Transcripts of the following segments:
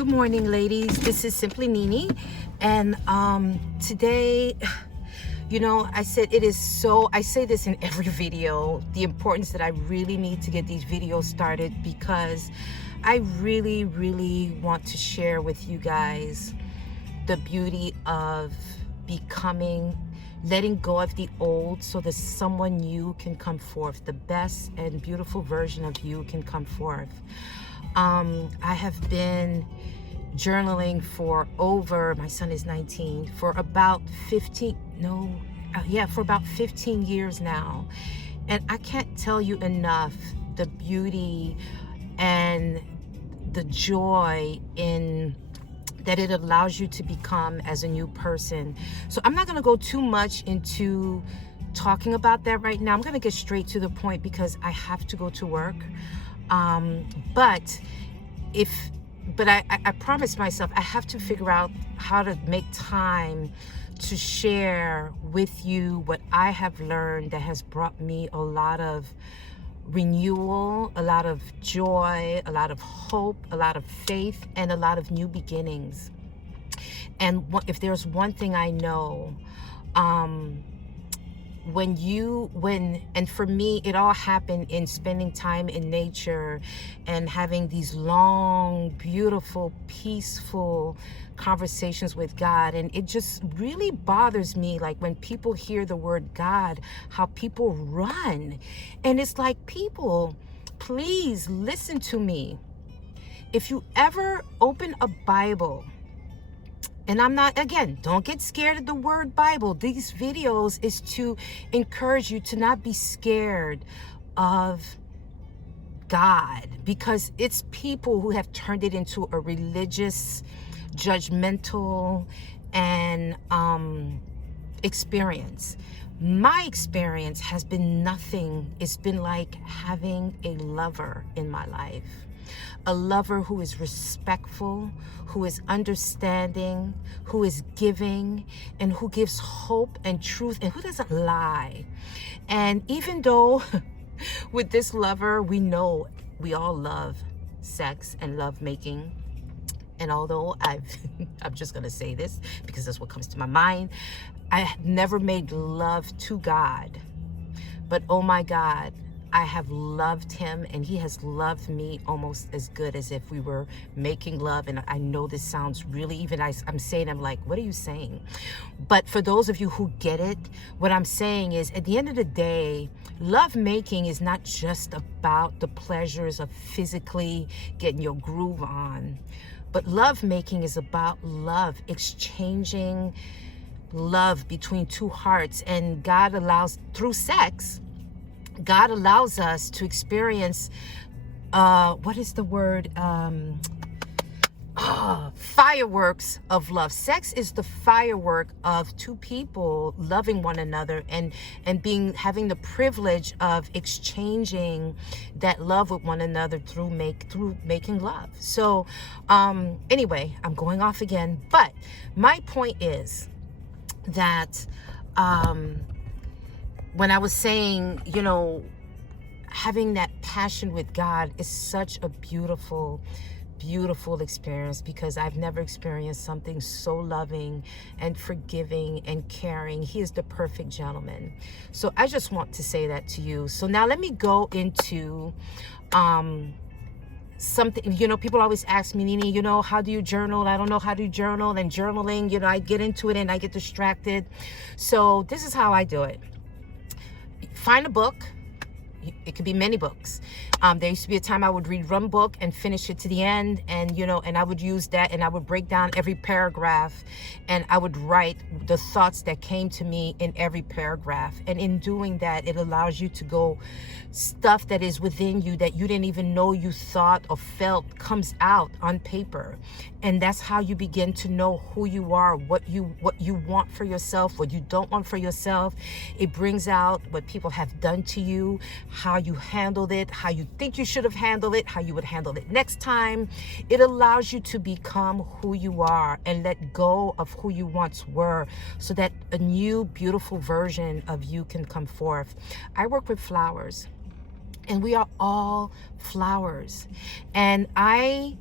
Good morning, ladies. This is Simply Ninie, and today, I said it is so, I say this in every video, the importance that I really need to get these videos started because I really, really want to share with you guys the beauty of becoming, letting go of the old so that someone new can come forth, the best and beautiful version of you can come forth. I have been journaling for my son is 19, for about 15 years now. And I can't tell you enough the beauty and the joy in that it allows you to become as a new person. So I'm not going to go too much into talking about that right now. I'm going to get straight to the point because I have to go to work. But I promised myself I have to figure out how to make time to share with you what I have learned that has brought me a lot of renewal, a lot of joy, a lot of hope, a lot of faith, and a lot of new beginnings. And if there's one thing I know, and for me, it all happened in spending time in nature and having these long, beautiful, peaceful conversations with God. And it just really bothers me, like when people hear the word God, how people run. And it's like, people, please listen to me. If you ever open a Bible, and I'm not, again, don't get scared of the word Bible. These videos is to encourage you to not be scared of God, because it's people who have turned it into a religious, judgmental, and experience. My experience has been nothing. It's been like having a lover in my life. A lover who is respectful, who is understanding, who is giving, and who gives hope and truth, and who doesn't lie. And even though with this lover, we know we all love sex and love making. And although I'm just going to say this because that's what comes to my mind, I never made love to God. But oh my God, I have loved him, and he has loved me almost as good as if we were making love. And I know this sounds really, even I'm saying, I'm like, what are you saying? But for those of you who get it, what I'm saying is, at the end of the day, love making is not just about the pleasures of physically getting your groove on, but love making is about love, exchanging love between two hearts. And God allows, through sex, God allows us to experience, what is the word? Fireworks of love. Sex is the firework of two people loving one another and having the privilege of exchanging that love with one another through making love. So anyway, I'm going off again, but my point is that when I was saying, having that passion with God is such a beautiful, beautiful experience, because I've never experienced something so loving and forgiving and caring. He is the perfect gentleman. So I just want to say that to you. So now let me go into something. People always ask me, Ninie, how do you journal? I don't know how to journal. And journaling, I get into it and I get distracted. So this is how I do it. Find a book. It could be many books. There used to be a time I would read one book and finish it to the end, and and I would use that, and I would break down every paragraph, and I would write the thoughts that came to me in every paragraph. And in doing that, it allows you to go, stuff that is within you that you didn't even know you thought or felt comes out on paper. And that's how you begin to know who you are, what you want for yourself, what you don't want for yourself. It brings out what people have done to you, how you handled it, how you think you should have handled it, how you would handle it next time. It allows you to become who you are and let go of who you once were, so that a new, beautiful version of you can come forth. I work with flowers, and we are all flowers. And I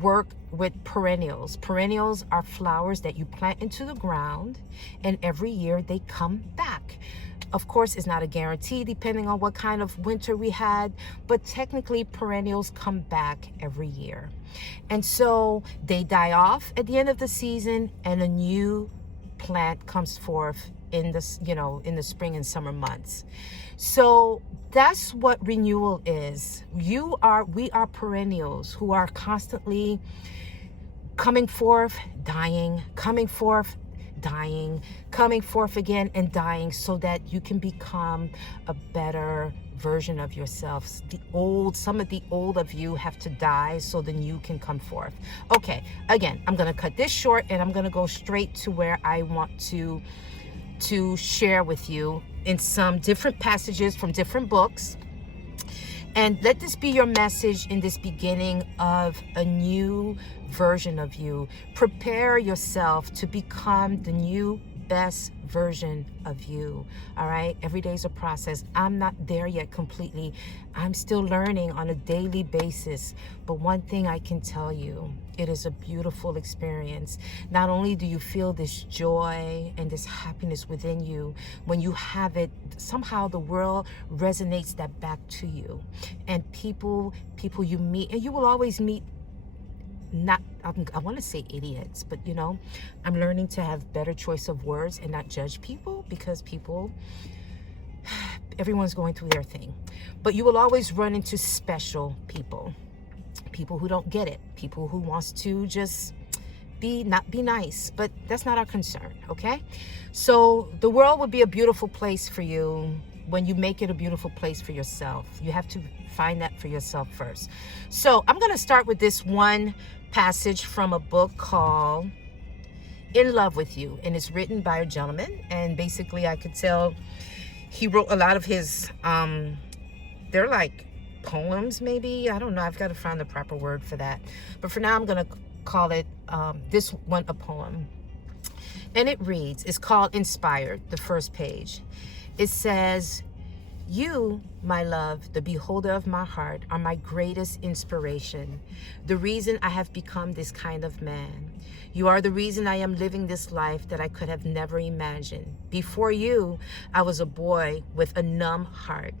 work with perennials. Perennials are flowers that you plant into the ground, and every year they come back. Of course, it's not a guarantee depending on what kind of winter we had, but technically perennials come back every year. And so they die off at the end of the season, and a new plant comes forth in the spring and summer months. So that's what renewal is. We are perennials who are constantly coming forth, dying, coming forth, dying, coming forth again and dying, so that you can become a better version of yourselves. Some of the old of you have to die so the new can come forth. Okay, again, I'm gonna cut this short and I'm gonna go straight to where I want to share with you in some different passages from different books. And let this be your message in this beginning of a new version of you. Prepare yourself to become the new best version of you. All right. Every day is a process. I'm not there yet completely. I'm still learning on a daily basis. But one thing I can tell you, it is a beautiful experience. Not only do you feel this joy and this happiness within you, when you have it, somehow the world resonates that back to you. And people you meet, and you will always meet, I want to say idiots, but I'm learning to have better choice of words and not judge people, because everyone's going through their thing. But you will always run into special people who don't get it, people who wants to just not be nice, but that's not our concern. Okay, so the world would be a beautiful place for you when you make it a beautiful place for yourself. You have to find that for yourself first. So I'm going to start with this one passage from a book called In Love with You, and it's written by a gentleman, and basically I could tell he wrote a lot of his they're like poems, maybe, I don't know, I've got to find the proper word for that, but for now I'm going to call it this one a poem. And it reads, it's called Inspired, the first page. It says, "You, my love, the beholder of my heart, are my greatest inspiration, the reason I have become this kind of man. You are the reason I am living this life that I could have never imagined. Before you, I was a boy with a numb heart,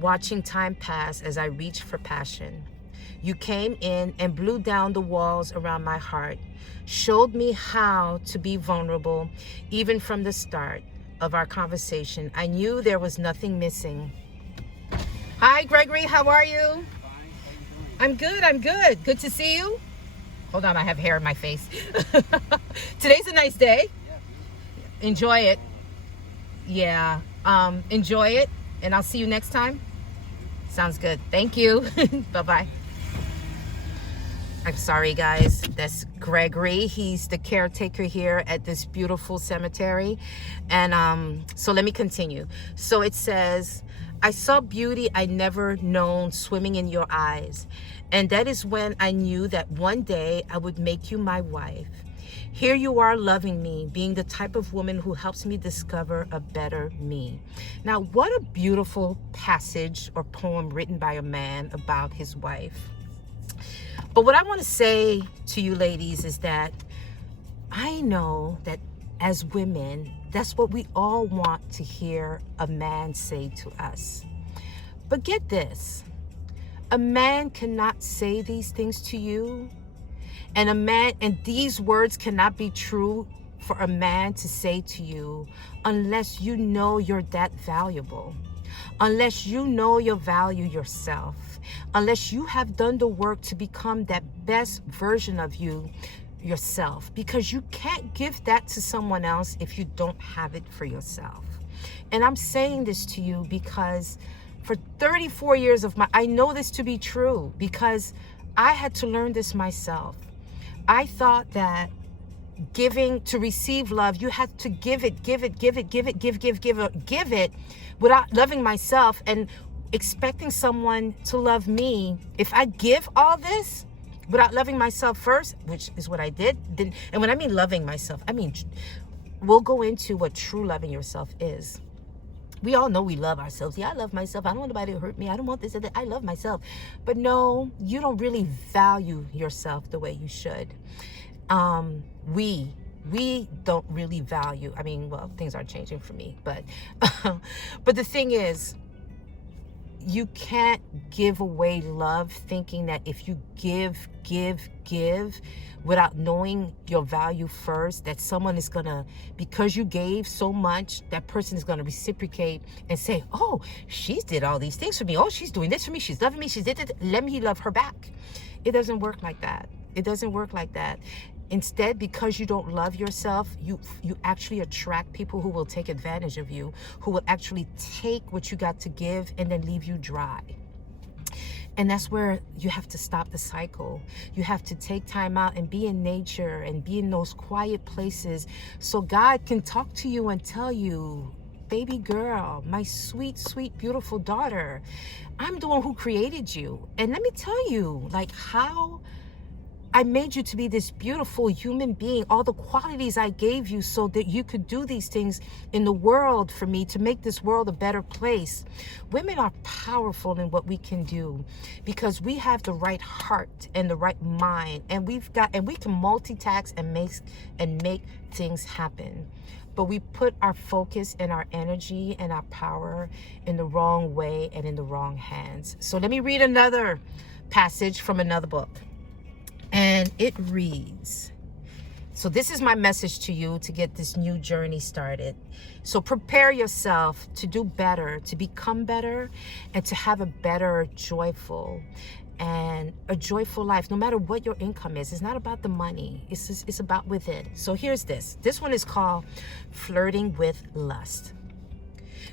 watching time pass as I reached for passion. You came in and blew down the walls around my heart, showed me how to be vulnerable. Even from the start of our conversation, I knew there was nothing missing." Hi, Gregory. How are you? Fine. How you doing? I'm good. Good to see you. Hold on, I have hair in my face. Today's a nice day. Yeah. Enjoy it. Yeah. Enjoy it, and I'll see you next time. Sounds good. Thank you. Bye-bye. I'm sorry, guys. That's Gregory. He's the caretaker here at this beautiful cemetery. And so let me continue. So it says, "I saw beauty I never known swimming in your eyes. And that is when I knew that one day I would make you my wife. Here you are loving me, being the type of woman who helps me discover a better me." Now, what a beautiful passage or poem written by a man about his wife. But what I want to say to you ladies is that I know that as women, that's what we all want to hear a man say to us. But get this, a man cannot say these things to you, and these words cannot be true for a man to say to you unless you know you're that valuable, unless you know you value yourself, unless you have done the work to become that best version of you yourself, because you can't give that to someone else if you don't have it for yourself. And I'm saying this to you because for 34 years I know this to be true, because I had to learn this myself. I thought that to receive love, you had to give it without loving myself and expecting someone to love me. If I give all this without loving myself first, which is what I did, and when I mean loving myself, I mean, we'll go into what true loving yourself is. We all know we love ourselves. Yeah, I love myself. I don't want nobody to hurt me. I don't want this and that. I love myself. But no, you don't really value yourself the way you should. We don't really value. I mean, well, things are changing for me, but but the thing is, you can't give away love thinking that if you give without knowing your value first, that someone is gonna, because you gave so much, that person is gonna reciprocate and say, oh, she's did all these things for me. Oh, she's doing this for me. She's loving me. She did it. Let me love her back. It doesn't work like that. It doesn't work like that. Instead, because you don't love yourself, you actually attract people who will take advantage of you, who will actually take what you got to give and then leave you dry. And that's where you have to stop the cycle. You have to take time out and be in nature and be in those quiet places so God can talk to you and tell you, baby girl, my sweet, sweet, beautiful daughter, I'm the one who created you. And let me tell you, like, how I made you to be this beautiful human being, all the qualities I gave you so that you could do these things in the world for me to make this world a better place. Women are powerful in what we can do because we have the right heart and the right mind, and we can multitask and make things happen. But we put our focus and our energy and our power in the wrong way and in the wrong hands. So let me read another passage from another book. And it reads, so this is my message to you to get this new journey started. So prepare yourself to do better, to become better, and to have a better, joyful life, no matter what your income is. It's not about the money. It's about within. So here's this. This one is called Flirting with Lust.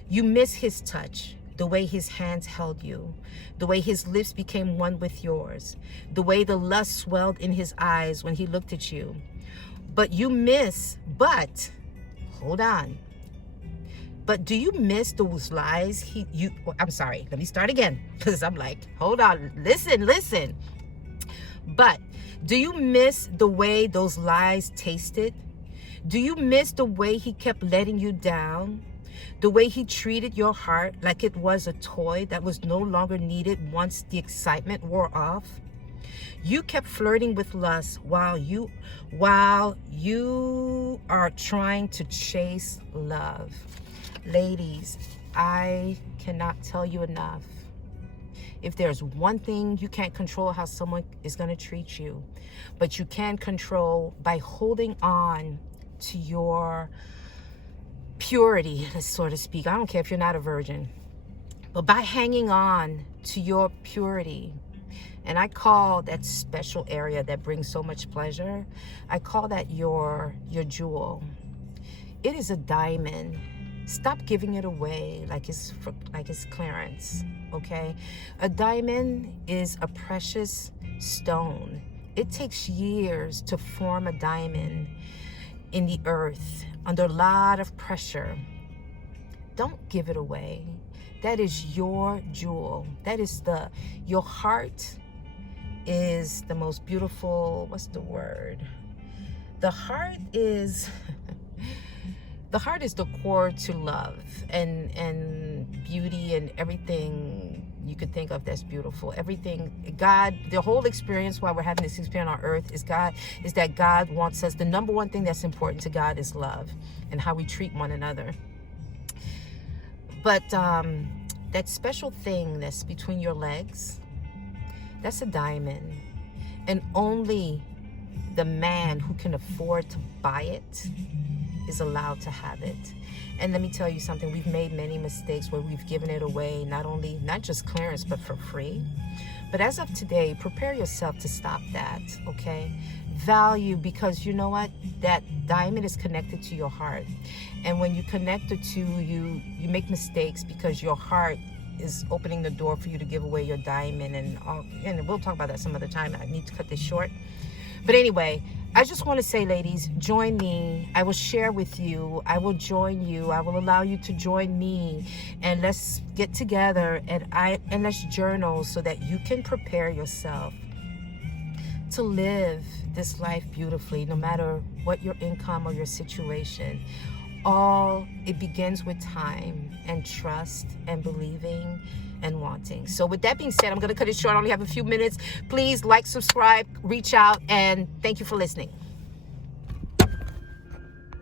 You miss his touch, the way his hands held you, the way his lips became one with yours, the way the lust swelled in his eyes when he looked at you. But hold on. But do you miss those lies I'm sorry, let me start again, because I'm like, hold on, listen. But do you miss the way those lies tasted? Do you miss the way he kept letting you down? The way he treated your heart like it was a toy that was no longer needed once the excitement wore off? You kept flirting with lust while you are trying to chase love. Ladies, I cannot tell you enough. If there's one thing, you can't control how someone is going to treat you, but you can control by holding on to your purity, so to speak. I don't care if you're not a virgin, but by hanging on to your purity, and I call that special area that brings so much pleasure, I call that your jewel. It is a diamond. Stop giving it away like it's clearance, okay? A diamond is a precious stone. It takes years to form a diamond in the earth under a lot of pressure. Don't give it away. That is your jewel. That is your heart is the most beautiful, what's the word? The heart is the core to love and beauty and everything you could think of that's beautiful. Everything, God, the whole experience why we're having this experience on earth is that God wants us. The number one thing that's important to God is love and how we treat one another. But that special thing that's between your legs, that's a diamond. And only the man who can afford to buy it is allowed to have it. And let me tell you something, we've made many mistakes where we've given it away, not just clearance, but for free. But as of today, prepare yourself to stop that, okay? Value, because you know what? That diamond is connected to your heart. And when you connect the two, you make mistakes because your heart is opening the door for you to give away your diamond and we'll talk about that some other time. I need to cut this short. But anyway, I just want to say, ladies, join me. I will share with you. I will join you. I will allow you to join me. And let's get together and let's journal so that you can prepare yourself to live this life beautifully, no matter what your income or your situation. it begins with time and trust and believing and wanting. So with that being said, I'm going to cut it short. I only have a few minutes. Please like, subscribe, reach out, and thank you for listening.